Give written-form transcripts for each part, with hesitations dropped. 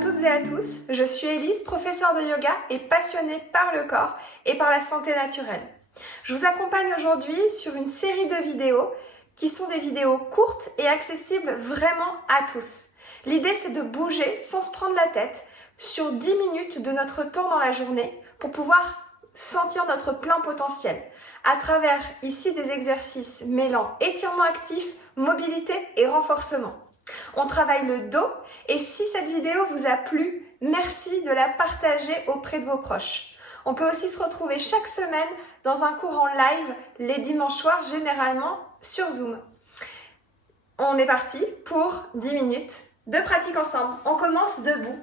toutes et à tous, je suis Élise, professeure de yoga et passionnée par le corps et par la santé naturelle. Je vous accompagne aujourd'hui sur une série de vidéos qui sont des vidéos courtes et accessibles vraiment à tous. L'idée c'est de bouger sans se prendre la tête sur 10 minutes de notre temps dans la journée pour pouvoir sentir notre plein potentiel à travers ici des exercices mêlant étirement actif, mobilité et renforcement. On travaille le dos et si cette vidéo vous a plu, merci de la partager auprès de vos proches. On peut aussi se retrouver chaque semaine dans un cours en live les dimanches soirs, généralement sur Zoom. On est parti pour 10 minutes de pratique ensemble. On commence debout,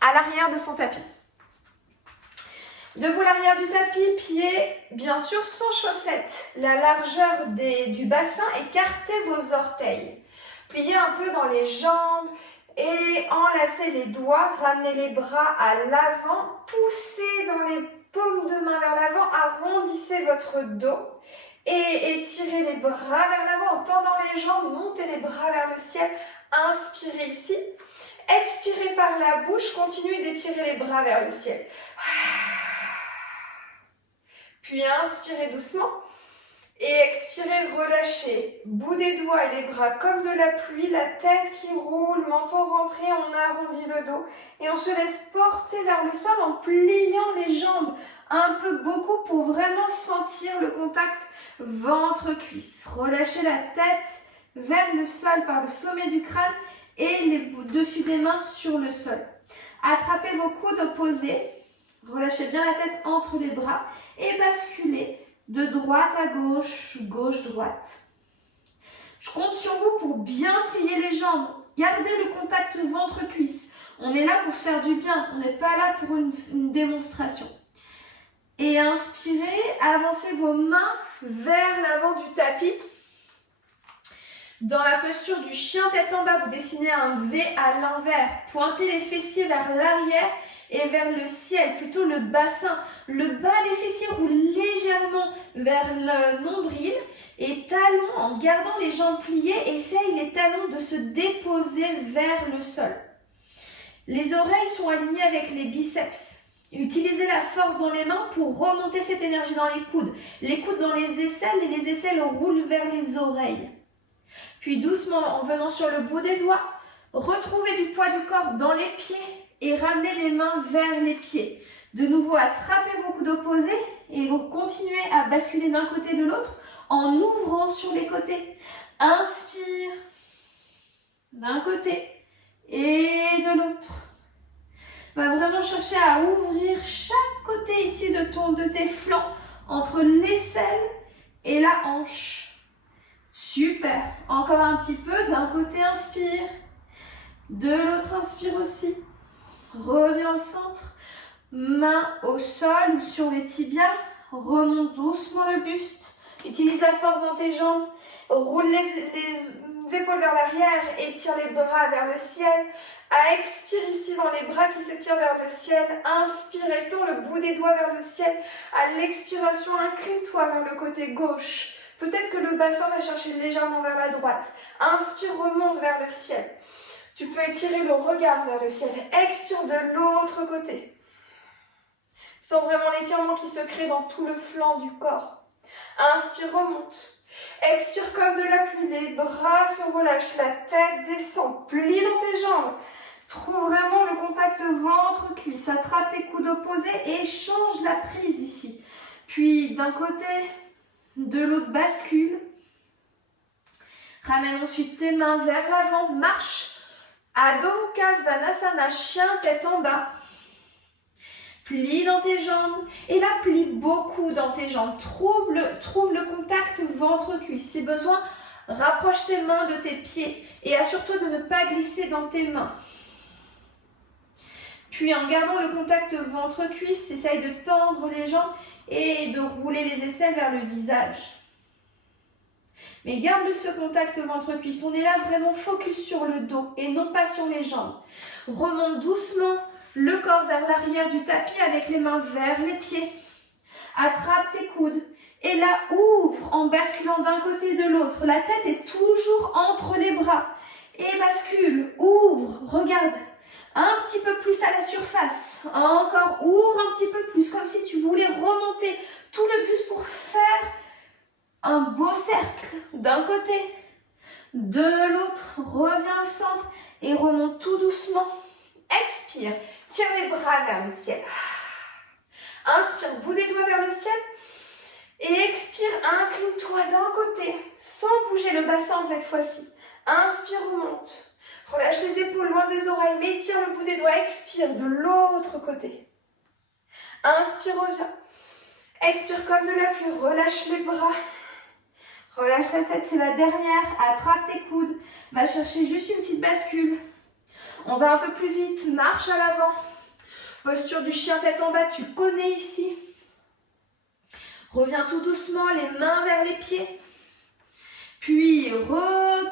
à l'arrière de son tapis. Debout à l'arrière du tapis, pieds bien sûr sans chaussettes. La largeur du bassin, écartez vos orteils. Pliez un peu dans les jambes et enlacez les doigts, ramenez les bras à l'avant, poussez dans les paumes de main vers l'avant, arrondissez votre dos et étirez les bras vers l'avant en tendant les jambes, montez les bras vers le ciel, inspirez ici, expirez par la bouche, continuez d'étirer les bras vers le ciel. Puis inspirez doucement. Et expirez, relâchez, bout des doigts et les bras comme de la pluie, la tête qui roule, menton rentré, on arrondit le dos et on se laisse porter vers le sol en pliant les jambes un peu beaucoup pour vraiment sentir le contact ventre-cuisse. Relâchez la tête vers le sol par le sommet du crâne et les dessus des mains sur le sol. Attrapez vos coudes opposés, relâchez bien la tête entre les bras et basculez de droite à gauche, gauche-droite. Je compte sur vous pour bien plier les jambes. Gardez le contact ventre-cuisse. On est là pour se faire du bien. On n'est pas là pour une démonstration. Et inspirez, avancez vos mains vers l'avant du tapis. Dans la posture du chien tête en bas, vous dessinez un V à l'envers. Pointez les fessiers vers l'arrière et vers le ciel, plutôt le bassin. Le bas des fessiers roule légèrement vers le nombril et talons, en gardant les jambes pliées, essaye les talons de se déposer vers le sol. Les oreilles sont alignées avec les biceps. Utilisez la force dans les mains pour remonter cette énergie dans les coudes. Les coudes dans les aisselles et les aisselles roulent vers les oreilles. Puis doucement, en venant sur le bout des doigts, retrouvez du poids du corps dans les pieds et ramenez les mains vers les pieds. De nouveau, attrapez vos coudes opposés et vous continuez à basculer d'un côté et de l'autre en ouvrant sur les côtés. Inspire d'un côté et de l'autre. Va vraiment chercher à ouvrir chaque côté ici de tes flancs entre l'aisselle et la hanche. Super. Encore un petit peu. D'un côté, inspire. De l'autre, inspire aussi. Reviens au centre. Main au sol ou sur les tibias. Remonte doucement le buste. Utilise la force dans tes jambes. Roule les épaules vers l'arrière. Étire les bras vers le ciel. Expire ici dans les bras qui s'étirent vers le ciel. Inspire, étends le bout des doigts vers le ciel. À l'expiration, incline-toi vers le côté gauche. Peut-être que le bassin va chercher légèrement vers la droite. Inspire, remonte vers le ciel. Tu peux étirer le regard vers le ciel. Expire de l'autre côté. Sens vraiment l'étirement qui se crée dans tout le flanc du corps. Inspire, remonte. Expire comme de la pluie. Les bras se relâchent, la tête descend. Plie dans tes jambes. Trouve vraiment le contact ventre-cuisse. Attrape tes coudes opposés et change la prise ici. Puis d'un côté, de l'autre, bascule. Ramène ensuite tes mains vers l'avant. Marche. Adho Mukha Svanasana, chien tête en bas. Plie dans tes jambes. Et là, plie beaucoup dans tes jambes. Trouve le contact ventre-cuisse. Si besoin, rapproche tes mains de tes pieds. Et assure-toi de ne pas glisser dans tes mains. Puis en gardant le contact ventre-cuisse, essaye de tendre les jambes et de rouler les aisselles vers le visage. Mais garde ce contact ventre-cuisse. On est là vraiment focus sur le dos et non pas sur les jambes. Remonte doucement le corps vers l'arrière du tapis avec les mains vers les pieds. Attrape tes coudes et là ouvre en basculant d'un côté et de l'autre. La tête est toujours entre les bras. Et bascule, ouvre, regarde. Un petit peu plus à la surface. Encore, ouvre un petit peu plus, comme si tu voulais remonter tout le buste pour faire un beau cercle d'un côté, de l'autre. Reviens au centre et remonte tout doucement. Expire, tire les bras vers le ciel. Inspire, bout des doigts vers le ciel. Et expire, incline-toi d'un côté, sans bouger le bassin cette fois-ci. Inspire, remonte. Relâche les épaules loin des oreilles, mais tire le bout des doigts. Expire de l'autre côté. Inspire, reviens. Expire comme de la pluie, relâche les bras. Relâche la tête, c'est la dernière. Attrape tes coudes. Va chercher juste une petite bascule. On va un peu plus vite, marche à l'avant. Posture du chien tête en bas, tu connais ici. Reviens tout doucement, les mains vers les pieds. Puis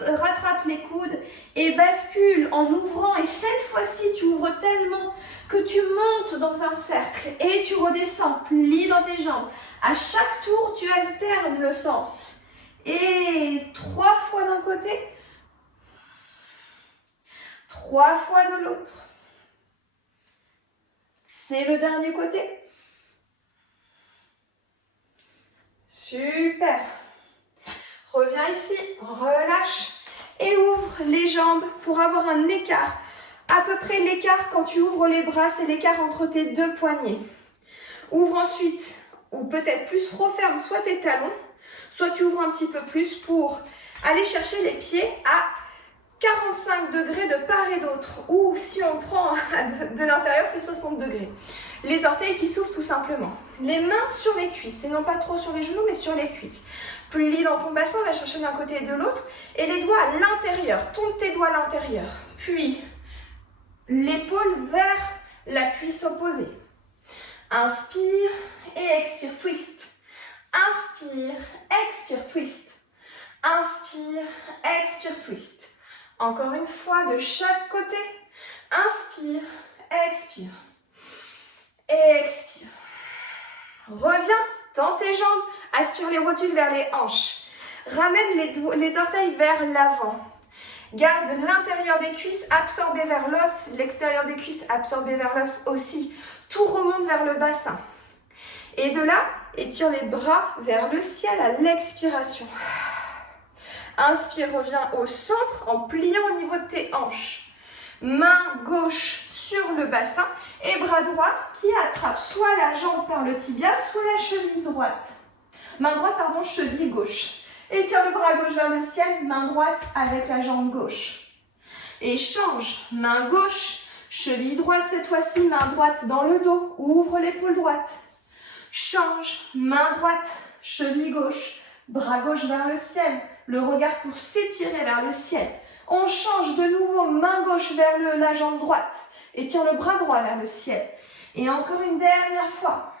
rattrape les coudes et bascule en ouvrant. Et cette fois-ci, tu ouvres tellement que tu montes dans un cercle et tu redescends. Plie dans tes jambes. À chaque tour, tu alternes le sens. Et 3 fois d'un côté, 3 fois de l'autre. C'est le dernier côté. Super. Reviens ici, relâche et ouvre les jambes pour avoir un écart. À peu près l'écart quand tu ouvres les bras, c'est l'écart entre tes deux poignets. Ouvre ensuite, ou peut-être plus referme soit tes talons, soit tu ouvres un petit peu plus pour aller chercher les pieds à 45 degrés de part et d'autre. Ou si on prend de l'intérieur, c'est 60 degrés. Les orteils qui s'ouvrent tout simplement. Les mains sur les cuisses, et non pas trop sur les genoux, mais sur les cuisses. Plie dans ton bassin, va chercher d'un côté et de l'autre. Et les doigts à l'intérieur, tourne tes doigts à l'intérieur. Puis, l'épaule vers la cuisse opposée. Inspire et expire, twist. Inspire, expire, twist. Inspire, expire, twist. Encore une fois, de chaque côté. Inspire, expire. Expire. Reviens, tends tes jambes. Aspire les rotules vers les hanches. Ramène les orteils vers l'avant. Garde l'intérieur des cuisses absorbé vers l'os. L'extérieur des cuisses absorbé vers l'os aussi. Tout remonte vers le bassin. Et de là, étire les bras vers le ciel à l'expiration. Inspire, reviens au centre en pliant au niveau de tes hanches. Main gauche sur le bassin et bras droit qui attrape soit la jambe par le tibia, soit la cheville droite. Main droite, pardon, cheville gauche. Étire le bras gauche vers le ciel, main droite avec la jambe gauche. Et change, main gauche, cheville droite cette fois-ci, main droite dans le dos, ouvre l'épaule droite. Change, main droite, cheville gauche, bras gauche vers le ciel, le regard pour s'étirer vers le ciel. On change de nouveau, main gauche vers la jambe droite, étire le bras droit vers le ciel. Et encore une dernière fois.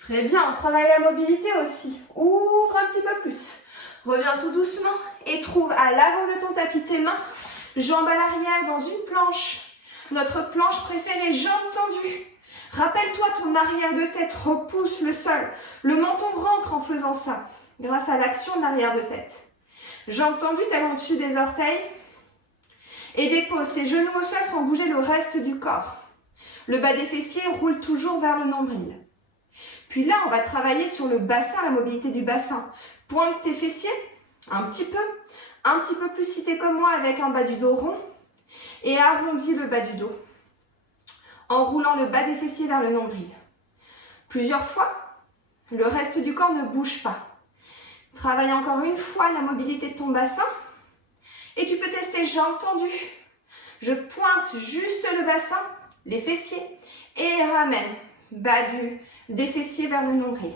Très bien, on travaille la mobilité aussi. Ouvre un petit peu plus. Reviens tout doucement et trouve à l'avant de ton tapis tes mains, jambes à l'arrière dans une planche. Notre planche préférée, jambes tendues. Rappelle-toi, ton arrière de tête repousse le sol. Le menton rentre en faisant ça, grâce à l'action de l'arrière de tête. Jambes tendues, talons au-dessus des orteils. Et dépose tes genoux au sol sans bouger le reste du corps. Le bas des fessiers roule toujours vers le nombril. Puis là, on va travailler sur le bassin, la mobilité du bassin. Pointe tes fessiers, un petit peu plus si tu es comme moi avec un bas du dos rond. Et arrondis le bas du dos, en roulant le bas des fessiers vers le nombril. Plusieurs fois, le reste du corps ne bouge pas. Travaille encore une fois la mobilité de ton bassin. Et tu peux tester jambes tendues. Je pointe juste le bassin, les fessiers, et ramène bas des fessiers vers le nombril.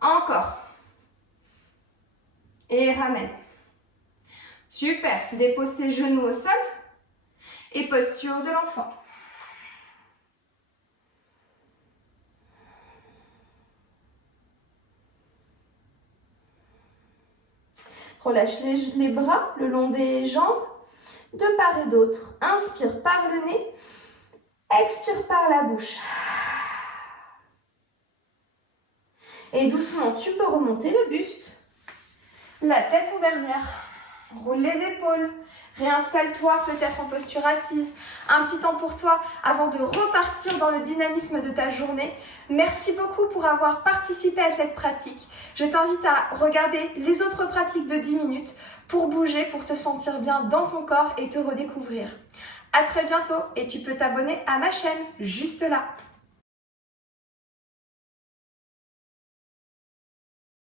Encore. Et ramène. Super. Dépose tes genoux au sol. Et posture de l'enfant. Relâche les bras le long des jambes, de part et d'autre. Inspire par le nez, expire par la bouche. Et doucement, tu peux remonter le buste, la tête en dernière. Roule les épaules. Réinstalle-toi peut-être en posture assise. Un petit temps pour toi avant de repartir dans le dynamisme de ta journée. Merci beaucoup pour avoir participé à cette pratique. Je t'invite à regarder les autres pratiques de 10 minutes pour bouger, pour te sentir bien dans ton corps et te redécouvrir. À très bientôt et tu peux t'abonner à ma chaîne juste là.